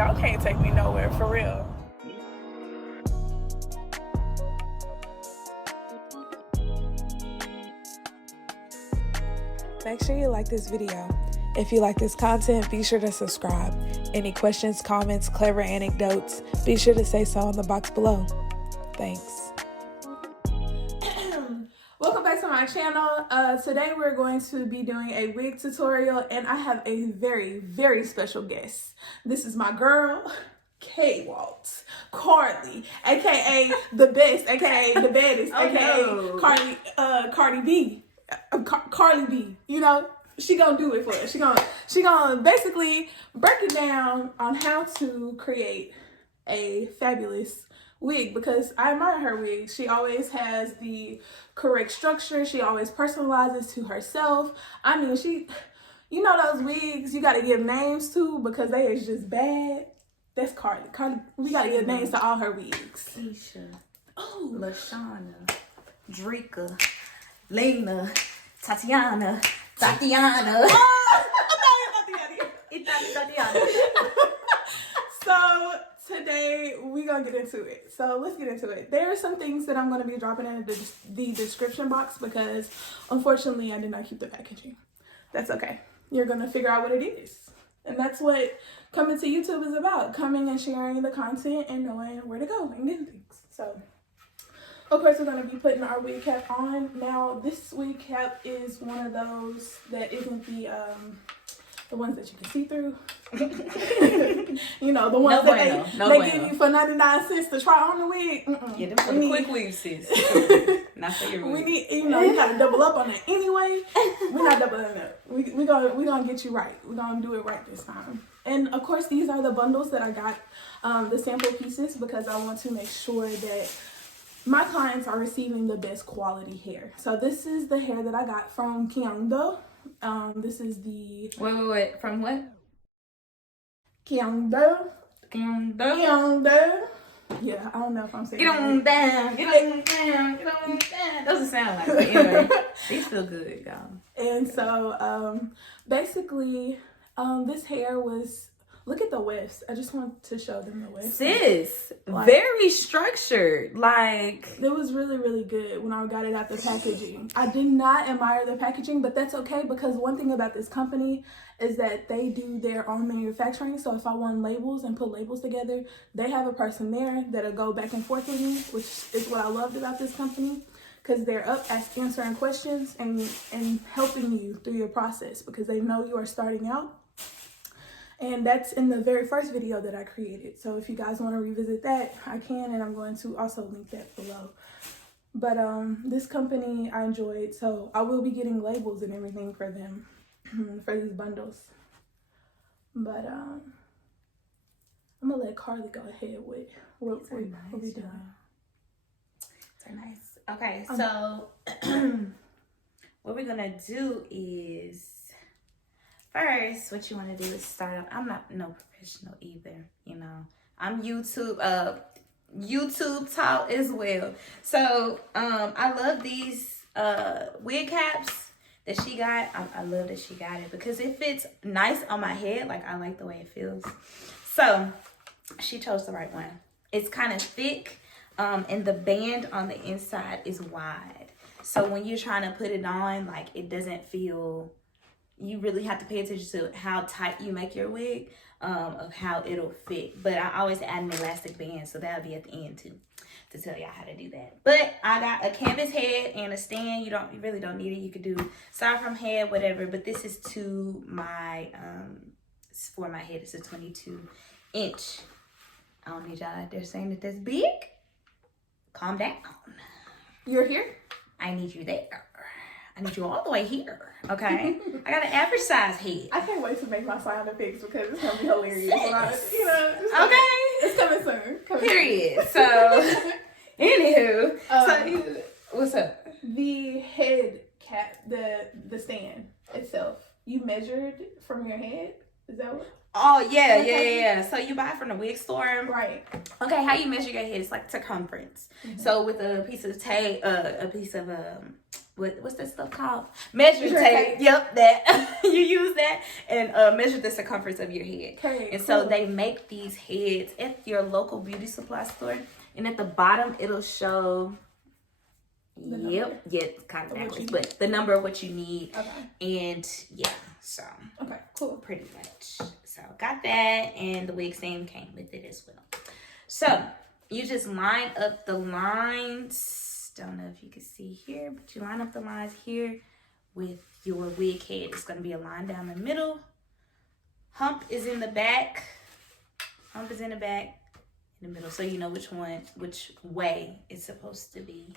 Y'all can't take me nowhere, for real. Make sure you like this video. If you like this content, be sure to subscribe. Any questions, comments, clever anecdotes, be sure to say so in the box below. Thanks. Welcome back to my channel. Today we're going to be doing a wig tutorial, and I have a very, very special guest. This is my girl, K-Walt Carly, aka the best, aka the baddest, aka Cardi B. Carly B, you know, she gonna do it for us. She gonna basically break it down on how to create a fabulous wig, because I admire her wigs. She always has the correct structure. She always personalizes to herself. I mean, you know those wigs you gotta give names to because they is just bad. That's Carly. We gotta give names to all her wigs. Keisha, Lashana, Drika, Lena, Tatiana. Oh, I thought it was Tatiana. So today we're gonna get into it. So let's get into it. There are some things that I'm gonna be dropping in the description box because unfortunately I did not keep the packaging. That's okay. You're gonna figure out what it is. And that's what coming to YouTube is about. Coming and sharing the content and knowing where to go and getting things. So of course, we're going to be putting our wig cap on. Now, this wig cap is one of those that isn't the ones that you can see through. You know, the ones they give you for 99 cents to try on the wig. Yeah, them for the quick weave, sis. Not for your wig. We need, you know, you got to double up on that anyway. We're not doubling up. We're gonna get you right. We're going to do it right this time. And, of course, these are the bundles that I got, the sample pieces, because I want to make sure that my clients are receiving the best quality hair. So this is the hair that I got from Kyungdo. This is the... Wait. From what? Kyungdo. Yeah, I don't know if I'm saying Get on down. Doesn't sound like it. Anyway, these feel good, y'all. And so, basically, this hair was... Look at the wefts. I just want to show them the wefts. Sis, like, very structured. Like, it was really, really good when I got it out the packaging. I did not admire the packaging, but that's okay because one thing about this company is that they do their own manufacturing. So if I want labels and put labels together, they have a person there that'll go back and forth with me, which is what I loved about this company, because they're up answering questions and helping you through your process because they know you are starting out. And that's in the very first video that I created. So if you guys want to revisit that, I can, and I'm going to also link that below. But this company I enjoyed, so I will be getting labels and everything for them, for these bundles. But I'm gonna let Carly go ahead with what we doing. They're nice. Okay, so what we're gonna do is, first, what you want to do is start off. I'm not no professional either, you know. I'm YouTube taught as well. So I love these wig caps that she got. I love that she got it because it fits nice on my head. Like, I like the way it feels. So she chose the right one. It's kind of thick, and the band on the inside is wide. So when you're trying to put it on, like, it doesn't feel... You really have to pay attention to how tight you make your wig, of how it'll fit. But I always add an elastic band, so that'll be at the end too, to tell y'all how to do that. But I got a canvas head and a stand. You really don't need it. You could do styrofoam head, whatever. But this is to my for my head. It's a 22-inch. I don't need y'all out there saying that that's big. Calm down. You're here? I need you there. I need you all the way here, okay? I got an average size head. I can't wait to make my sound effects because it's gonna be hilarious. It's coming soon. Period. So, anywho, what's up? The head cap, the stand itself, you measured from your head? Is that what? Oh, yeah. So you buy it from the wig store. Right. Okay, how you measure your head is like circumference. Mm-hmm. So with a piece of tape, what's that stuff called? Measuring tape. Yep, that. You use that and measure the circumference of your head. Okay, and so they make these heads at your local beauty supply store. And at the bottom, it'll show, kind of backwards, but the number of what you need. Okay. And yeah, so. Okay, cool. Pretty much. So got that, and the wig stand came with it as well. So you just line up the lines. Don't know if you can see here, but you line up the lines here with your wig head. It's going to be a line down the middle. Hump is in the back. Hump is in the back. In the middle, so you know which way it's supposed to be.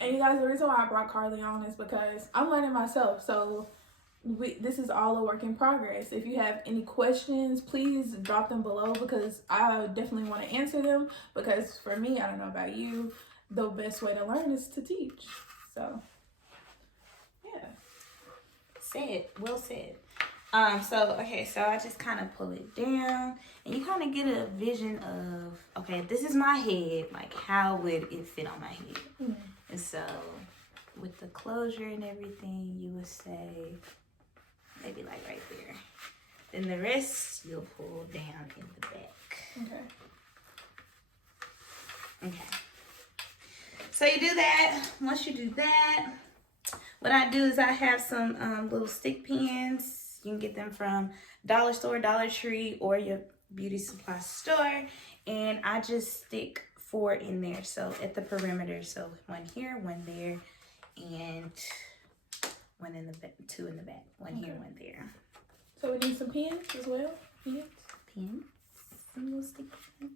And you guys, the reason why I brought Carly on is because I'm learning myself. So this is all a work in progress. If you have any questions, please drop them below, because I definitely want to answer them. Because for me, I don't know about you, the best way to learn is to teach. So yeah, Well said. So I just kind of pull it down, and you kind of get a vision of, okay, this is my head, like how would it fit on my head? Mm-hmm. And so with the closure and everything, you would say maybe like right there. Then the rest you'll pull down in the back. Okay. So you do that. Once you do that, what I do is I have some little stick pins. You can get them from Dollar Store, Dollar Tree, or your beauty supply store. And I just stick 4 in there. So at the perimeter. So 1 here, 1 there, and 1 in the back, 2 in the back. 1 here, 1 there. So we need some pins as well. Pins. Some little stick pins.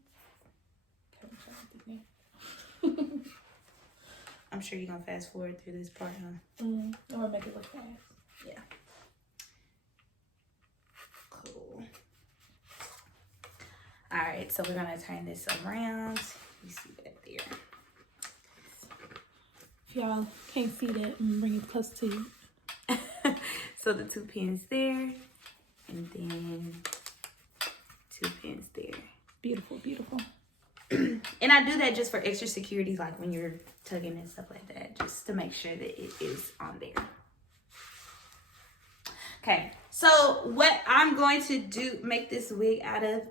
I'm sure you're gonna fast forward through this part, huh? Or make it look fast. Yeah. Cool. All right, so we're gonna turn this around. You see that there. If y'all can't see that, I'm gonna bring it close to you. So the 2 pins there, and then 2 pins there. Beautiful, beautiful. And I do that just for extra security, like when you're tugging and stuff like that, just to make sure that it is on there. Okay, so what I'm going to make this wig out of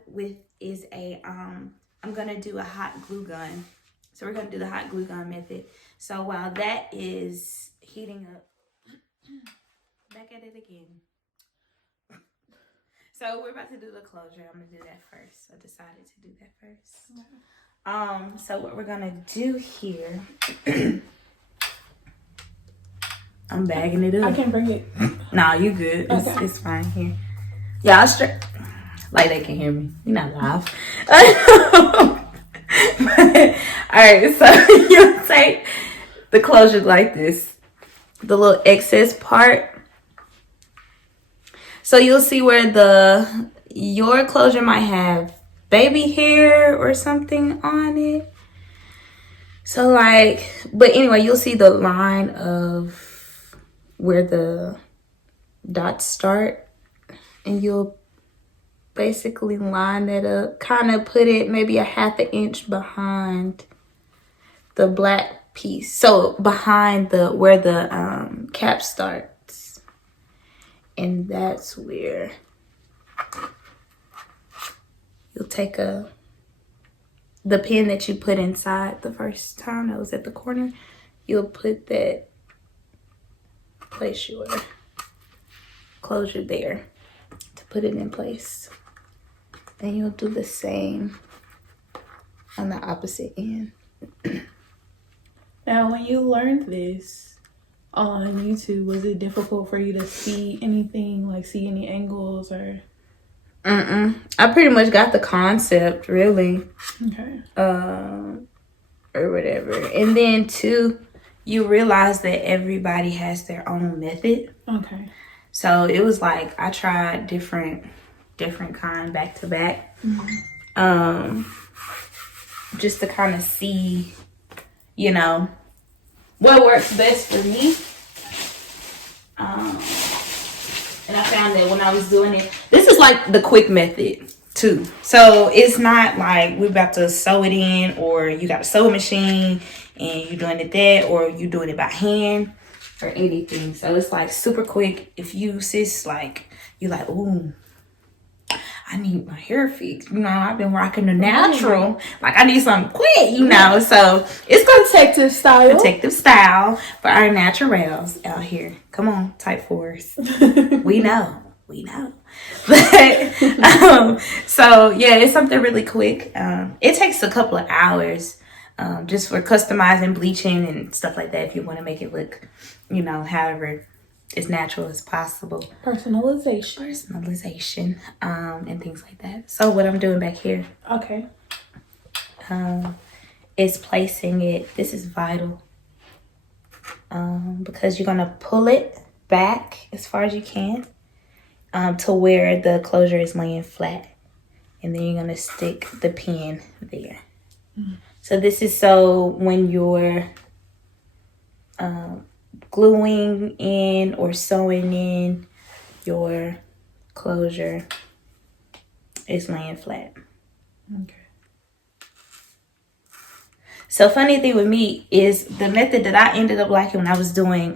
is I'm gonna do a hot glue gun. So we're gonna do the hot glue gun method. So while that is heating up, back at it again. So we're about to do the closure. I'm gonna do that first. I decided to do that first. So what we're gonna do here, I'm bagging it up. I can bring it. Nah, you good. Okay. It's fine here. Y'all straight. Like they can hear me. You're not live. Alright, so you'll take the closure like this. The little excess part. So you'll see where your closure might have baby hair or something on it. So but anyway, you'll see the line of where the dots start, and you'll basically line that up, kind of put it maybe a 1/2 inch behind the black piece. So behind where the cap starts. And that's where you'll take the pin that you put inside the first time that was at the corner. You'll put that, place your closure there to put it in place. And you'll do the same on the opposite end. Now, when you learned this on YouTube, was it difficult for you to see anything, like see any angles or? I pretty much got the concept, really. Okay. Or whatever. And then too, you realize that everybody has their own method. Okay. So it was like I tried different kind back to back. Just to kind of see, what works best for me. And I found that when I was doing it, this is like the quick method too. So it's not like we're about to sew it in, or you got a sewing machine and you're doing it there, or you doing it by hand or anything. So it's like super quick. If you sis like you like, ooh, I need my hair fixed. You know, I've been rocking the natural. Like I need something quick, you know. So it's protective style for our naturals out here. Come on, type 4s. we know. But so yeah, it's something really quick. It takes a couple of hours just for customizing, bleaching, and stuff like that. If you want to make it look, you know, however as natural as possible. Personalization, and things like that. So what I'm doing back here, okay, is placing it. This is vital because you're gonna pull it back as far as you can to where the closure is laying flat, and then you're gonna stick the pin there. So this is so when you're gluing in or sewing in, your closure is laying flat. Okay. So funny thing with me is the method that I ended up liking when I was doing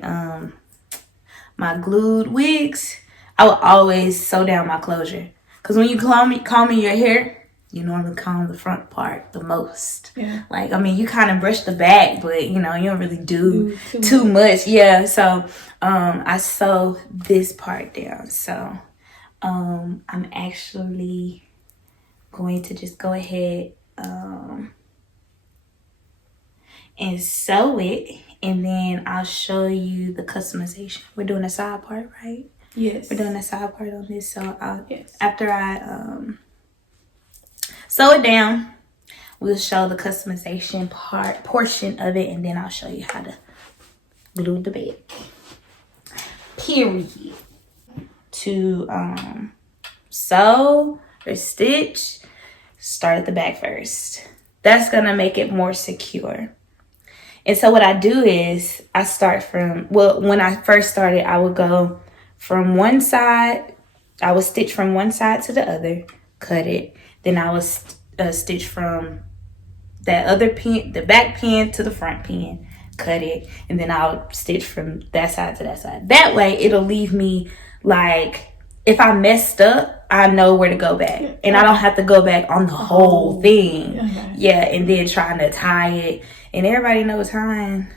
my glued wigs, I would always sew down my closure. Because when you comb your hair, you normally comb the front part the most. Yeah. Like, I mean, you kind of brush the back, but, you know, you don't really do too much. Yeah, so I sew this part down. So I'm actually going to just go ahead and sew it, and then I'll show you the customization. We're doing a side part, right? Yes. We're doing a side part on this, so yes. After I sew it down, we'll show the customization portion of it, and then I'll show you how to glue the bed. Period. To sew or stitch, start at the back first. That's gonna make it more secure. And so what I do is I start from, well, when I first started, I would go from one side, I would stitch from one side to the other, cut it. Then I would stitch from that other pin, the back pin to the front pin, cut it. And then I would stitch from that side to that side. That way it'll leave me like, if I messed up, I know where to go back. And I don't have to go back on the whole thing. Okay. Yeah, and then trying to tie it. And everybody knows tying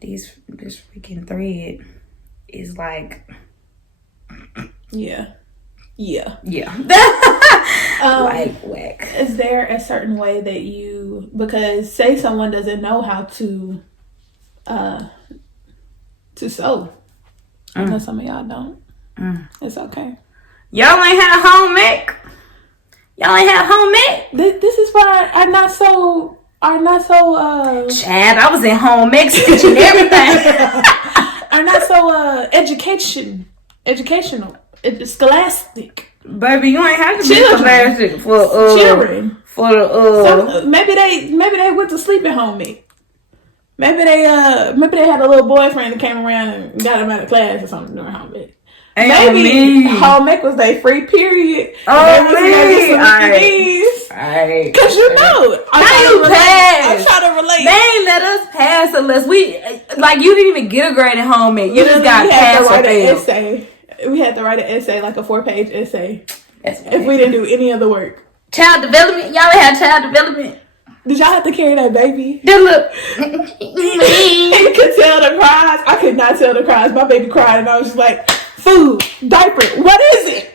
this freaking thread is like, yeah. like whack. Is there a certain way that you, because say someone doesn't know how to sew. I know some of y'all don't. It's okay. Y'all ain't had home ec. This is why I'm not so Chad, I was in home ec stitching everything. I'm not so educational. It's scholastic. Baby, you ain't have to be scholastic for children. For maybe they went to sleep at home ec. Maybe they had a little boyfriend that came around and got them out of class or something during home ec. Maybe home ec was their free period. Oh, me! Alright. Cause you know, I'm trying to relate. They ain't let us pass unless we, like, you didn't even get a grade at home ec. You just got passed or failed. We had to write an essay, like a 4-page essay. If we didn't do any of the work. Child development? Y'all had child development? Did y'all have to carry that baby? Then look. You could tell the cries. I could not tell the cries. My baby cried and I was just like, food, diaper, what is it?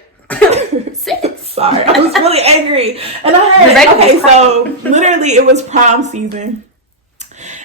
Sorry, I was really angry. And I had, so literally it was prom season.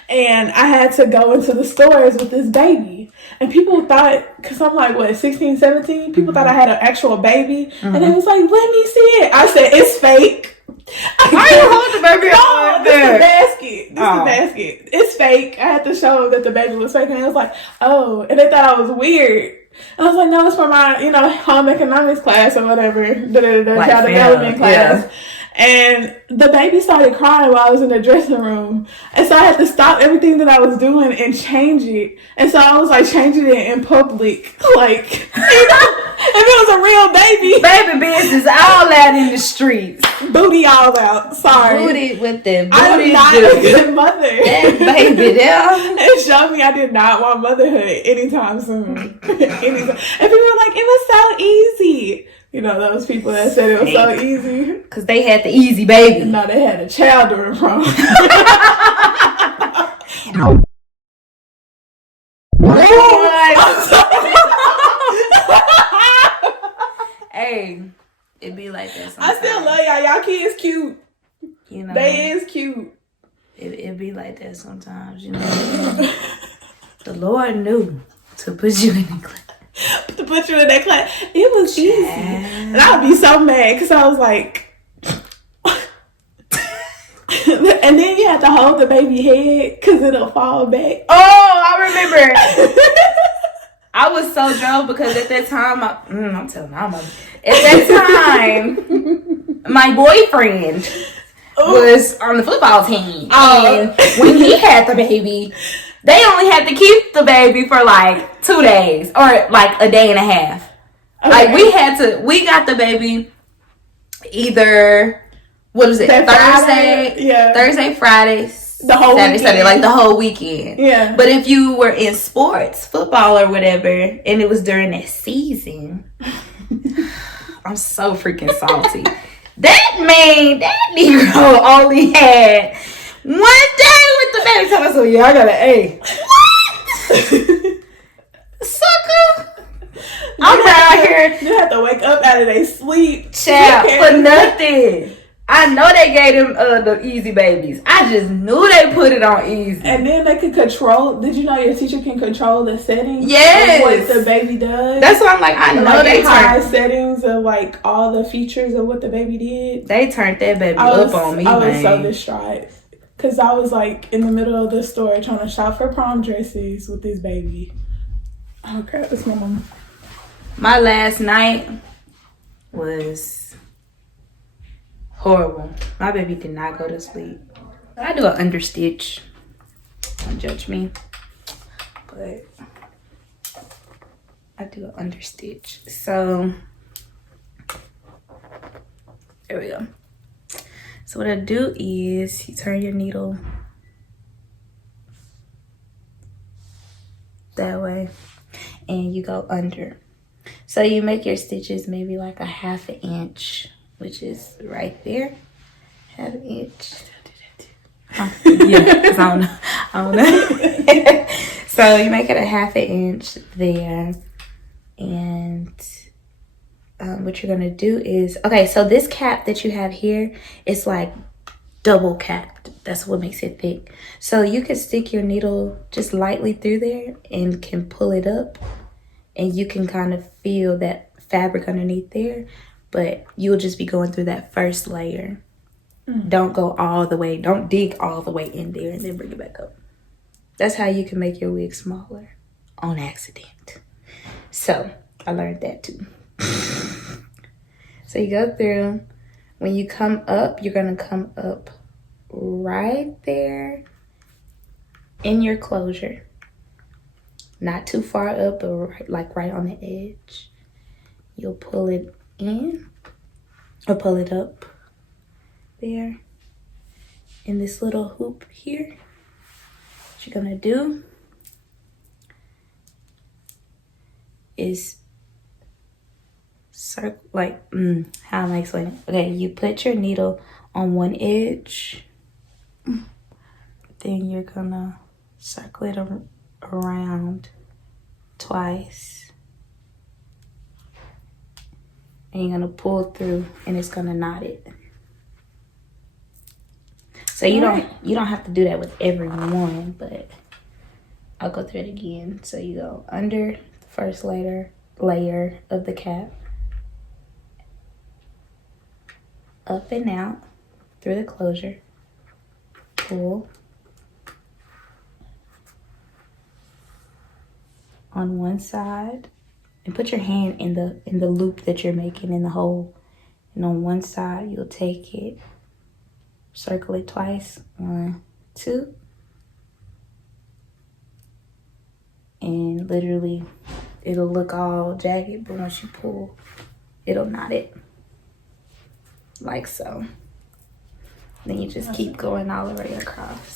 And I had to go into the stores with this baby. And people thought, because I'm like, what, 16, 17? People thought I had an actual baby. And they was like, let me see it. I said, it's fake. Why you hold the baby on there? This is the basket. It's fake. I had to show them that the baby was fake. And I was like, oh. And they thought I was weird. And I was like, no, it's for my, home economics class or whatever. Child development class. And the baby started crying while I was in the dressing room. And so I had to stop everything that I was doing and change it. And so I was like changing it in public. Like, you know, if it was a real baby. Baby business all out in the streets. Booty all out. Sorry. Booty with the booty. I'm not a good mother. That baby there. It showed me I did not want motherhood anytime soon. Anytime. And people were like, it was so easy. You know, those people that said it was so easy. Because they had the easy baby. No, they had a child during prom. Hey, it be like that sometimes. I still love y'all. Y'all kids cute. You know, they is cute. It be like that sometimes, you know. The Lord knew to put you in the class. To put you in that class. It was easy. And I would be so mad because I was like... And then you have to hold the baby head because it'll fall back. Oh, I remember. I was so drunk because at that time, I'm telling you, at that time, my boyfriend was on the football team. And when he had the baby, they only had to keep the baby for like 2 days or like a day and a half. Okay. Like we got the baby either... What was it? Thursday, Friday, the whole Saturday, weekend. Sunday, like the whole weekend. Yeah. But if you were in sports, football or whatever, and it was during that season, I'm so freaking salty. That Negro only had 1 day with the baby. So I said, yeah, I got an A. What? Sucker. I'm out here. You have to wake up out of their sleep. Child, for nothing. I know they gave them the easy babies. I just knew they put it on easy. And then they could control. Did you know your teacher can control the settings? Yes. Of what the baby does. That's why I'm like, I know like they high turned settings of like all the features of what the baby did. They turned that baby up on me. I was so distraught because I was like in the middle of the store trying to shop for prom dresses with this baby. Oh crap! It's my mom. My last night was horrible. My baby did not go to sleep. I do an understitch. Don't judge me. But I do an understitch. So, there we go. So what I do is you turn your needle that way and you go under. So you make your stitches maybe like a 1/2 inch, which is right there, 1/2 inch. Yeah, because I don't know. So you make it a 1/2 inch there, and what you're gonna do is, okay, so this cap that you have here is like double capped. That's what makes it thick. So you can stick your needle just lightly through there and can pull it up, and you can kind of feel that fabric underneath there. But you'll just be going through that first layer. Don't go all the way. Don't dig all the way in there and then bring it back up. That's how you can make your wig smaller on accident. So I learned that too. So you go through. When you come up, you're going to come up right there in your closure. Not too far up, but right on the edge. You'll pull it in or pull it up there in this little hoop here. What you're gonna do is circle, like how am I explaining it? Okay, you put your needle on one edge, then you're gonna circle it around twice. And you're gonna pull through and it's gonna knot it. So you don't have to do that with every one, but I'll go through it again. So you go under the first layer of the cap, up and out through the closure, pull on one side, and put your hand in the loop that you're making in the hole, And on one side, you'll take it, circle it twice. 1, 2. And literally, it'll look all jagged, but once you pull, it'll knot it. Like so. Then you just keep going all the way across.